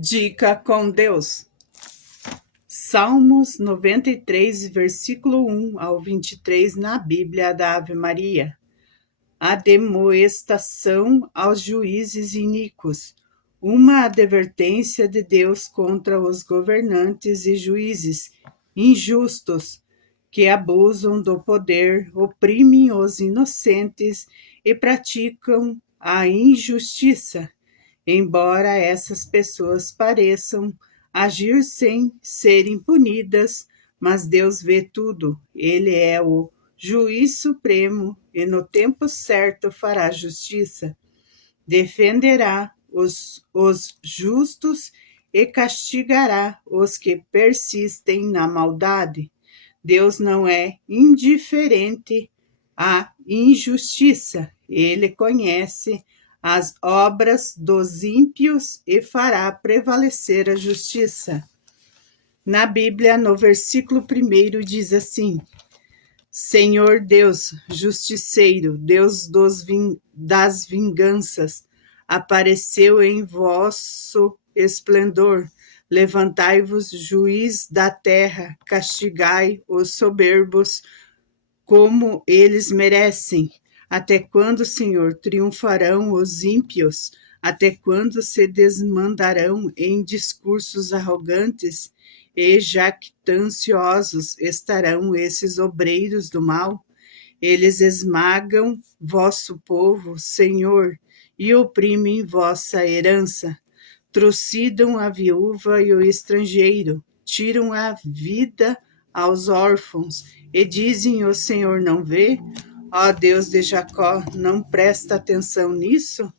Dica com Deus. Salmos 93, versículo 1 ao 23 na Bíblia da Ave Maria. Admoestação aos juízes iníquos. Uma advertência de Deus contra os governantes e juízes injustos que abusam do poder, oprimem os inocentes e praticam a injustiça. Embora essas pessoas pareçam agir sem serem punidas, mas Deus vê tudo. Ele é o juiz supremo e no tempo certo fará justiça. Defenderá os justos e castigará os que persistem na maldade. Deus não é indiferente à injustiça. Ele conhece as obras dos ímpios e fará prevalecer a justiça. Na Bíblia, no versículo 1, diz assim: Senhor Deus, justiceiro, Deus das vinganças, apareceu em vosso esplendor. Levantai-vos, juiz da terra, castigai os soberbos como eles merecem. Até quando, Senhor, triunfarão os ímpios? Até quando se desmandarão em discursos arrogantes e jactanciosos estarão esses obreiros do mal? Eles esmagam vosso povo, Senhor, e oprimem vossa herança. Trucidam a viúva e o estrangeiro, tiram a vida aos órfãos, e dizem: o Senhor não vê? Ó Deus de Jacó, não presta atenção nisso?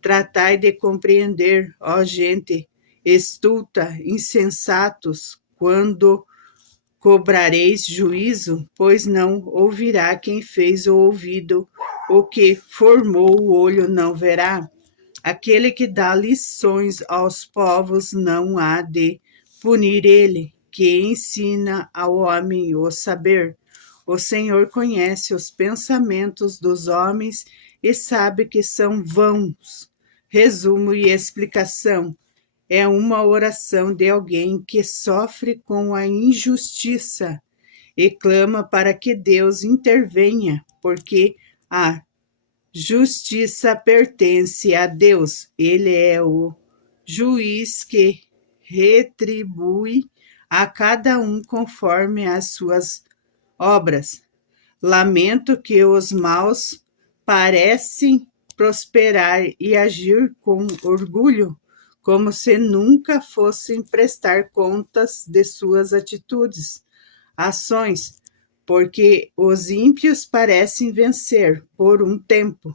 Tratai de compreender, ó gente estulta, insensatos, quando cobrareis juízo, pois não ouvirá quem fez o ouvido, o que formou o olho não verá. Aquele que dá lições aos povos não há de punir ele, que ensina ao homem o saber. O Senhor conhece os pensamentos dos homens e sabe que são vãos. Resumo e explicação: é uma oração de alguém que sofre com a injustiça e clama para que Deus intervenha, porque a justiça pertence a Deus. Ele é o juiz que retribui a cada um conforme as suas obras. Lamento que os maus parecem prosperar e agir com orgulho, como se nunca fossem prestar contas de suas atitudes, ações, porque os ímpios parecem vencer por um tempo.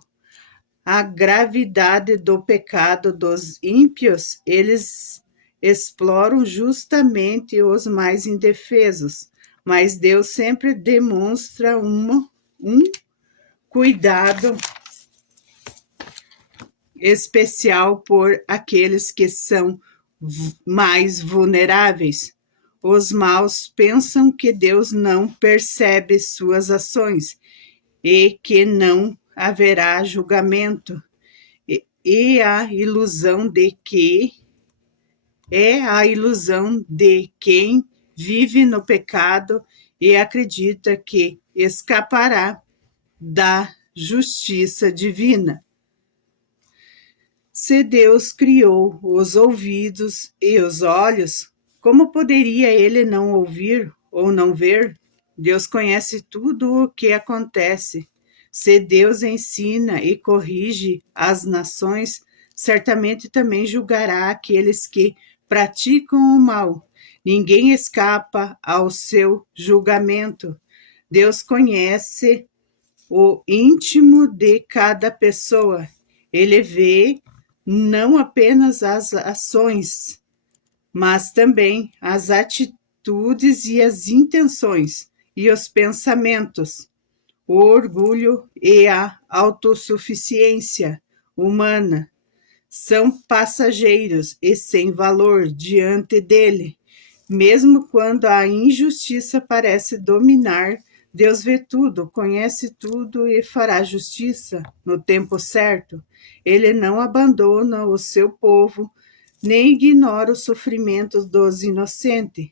A gravidade do pecado dos ímpios, eles exploram justamente os mais indefesos, mas Deus sempre demonstra um cuidado especial por aqueles que são mais vulneráveis. Os maus pensam que Deus não percebe suas ações e que não haverá julgamento. E a ilusão de quem vive no pecado e acredita que escapará da justiça divina. Se Deus criou os ouvidos e os olhos, como poderia ele não ouvir ou não ver? Deus conhece tudo o que acontece. Se Deus ensina e corrige as nações, certamente também julgará aqueles que praticam o mal. Ninguém escapa ao seu julgamento. Deus conhece o íntimo de cada pessoa. Ele vê não apenas as ações, mas também as atitudes e as intenções e os pensamentos. O orgulho e a autossuficiência humana são passageiros e sem valor diante dele. Mesmo quando a injustiça parece dominar, Deus vê tudo, conhece tudo e fará justiça no tempo certo. Ele não abandona o seu povo, nem ignora os sofrimentos dos inocentes.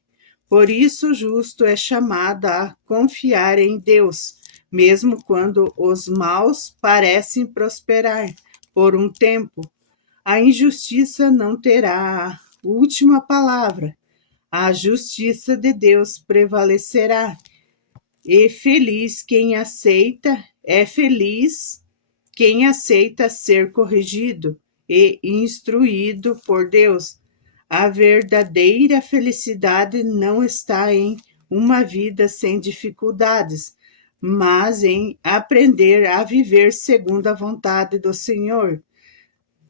Por isso o justo é chamado a confiar em Deus, mesmo quando os maus parecem prosperar por um tempo. A injustiça não terá a última palavra. A justiça de Deus prevalecerá. E feliz quem aceita ser corrigido e instruído por Deus. A verdadeira felicidade não está em uma vida sem dificuldades, mas em aprender a viver segundo a vontade do Senhor.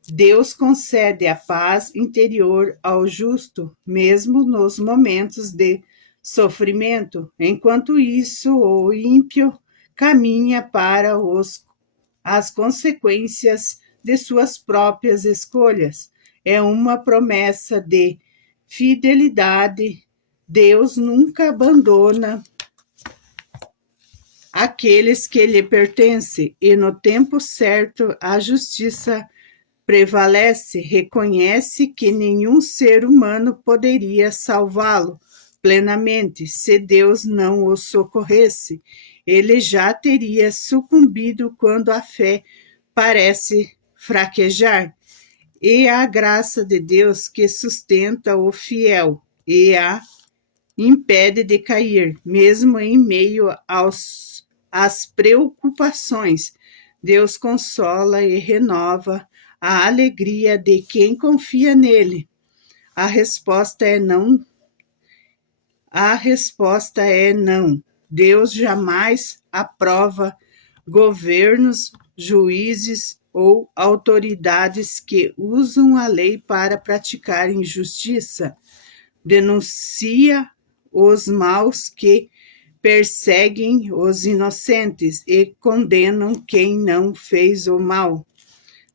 Deus concede a paz interior ao justo, mesmo nos momentos de sofrimento. Enquanto isso, o ímpio caminha para as consequências de suas próprias escolhas. É uma promessa de fidelidade. Deus nunca abandona aqueles que lhe pertencem, e no tempo certo a justiça prevalece. Reconhece que nenhum ser humano poderia salvá-lo plenamente se Deus não o socorresse. Ele já teria sucumbido quando a fé parece fraquejar. E a graça de Deus que sustenta o fiel e a impede de cair, mesmo em meio às preocupações. Deus consola e renova a alegria de quem confia nele. A resposta é não. Deus jamais aprova governos, juízes ou autoridades que usam a lei para praticar injustiça. Denuncia os maus que perseguem os inocentes e condenam quem não fez o mal.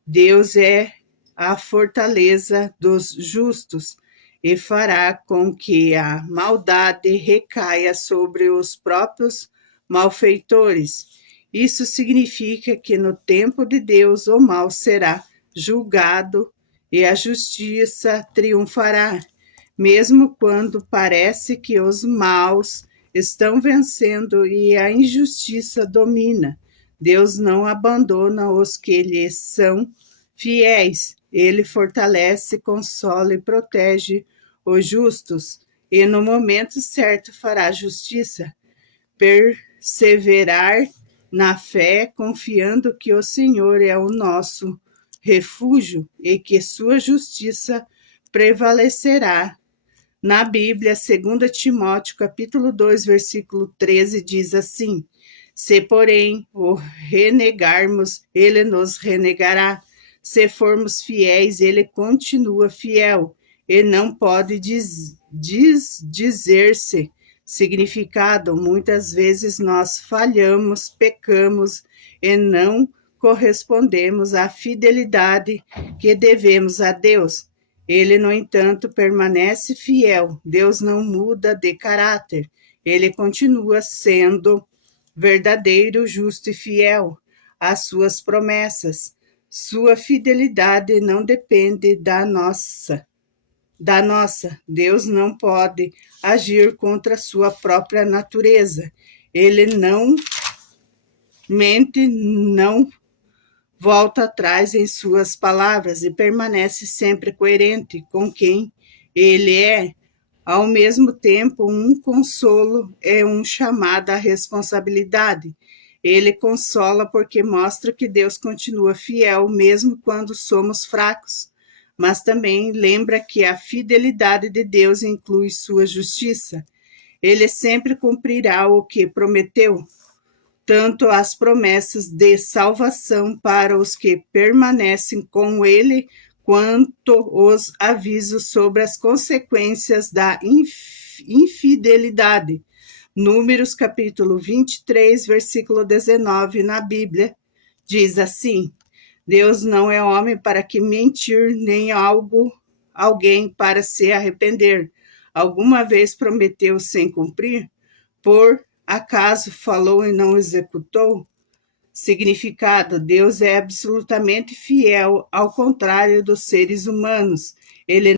Deus é a fortaleza dos justos e fará com que a maldade recaia sobre os próprios malfeitores. Isso significa que no tempo de Deus o mal será julgado e a justiça triunfará, mesmo quando parece que os maus estão vencendo e a injustiça domina. Deus não abandona os que lhe são fiéis. Ele fortalece, consola e protege os justos, e no momento certo fará justiça. Perseverar na fé, confiando que o Senhor é o nosso refúgio e que sua justiça prevalecerá. Na Bíblia, 2 Timóteo, capítulo 2, versículo 13, diz assim: se, porém, o renegarmos, ele nos renegará. Se formos fiéis, ele continua fiel, e não pode dizer-se. Significado: muitas vezes nós falhamos, pecamos e não correspondemos à fidelidade que devemos a Deus. Ele, no entanto, permanece fiel. Deus não muda de caráter. Ele continua sendo verdadeiro, justo e fiel às suas promessas. Sua fidelidade não depende da nossa. Deus não pode agir contra sua própria natureza. Ele não mente, não volta atrás em suas palavras e permanece sempre coerente com quem ele é. Ao mesmo tempo, um consolo é um chamado à responsabilidade. Ele consola porque mostra que Deus continua fiel mesmo quando somos fracos, mas também lembra que a fidelidade de Deus inclui sua justiça. Ele sempre cumprirá o que prometeu, tanto as promessas de salvação para os que permanecem com ele, quanto os avisos sobre as consequências da infidelidade. Números capítulo 23, versículo 19 na Bíblia, diz assim: Deus não é homem para que mentir, nem alguém para se arrepender. Alguma vez prometeu sem cumprir? Por acaso falou e não executou? Significado: Deus é absolutamente fiel, ao contrário dos seres humanos. Ele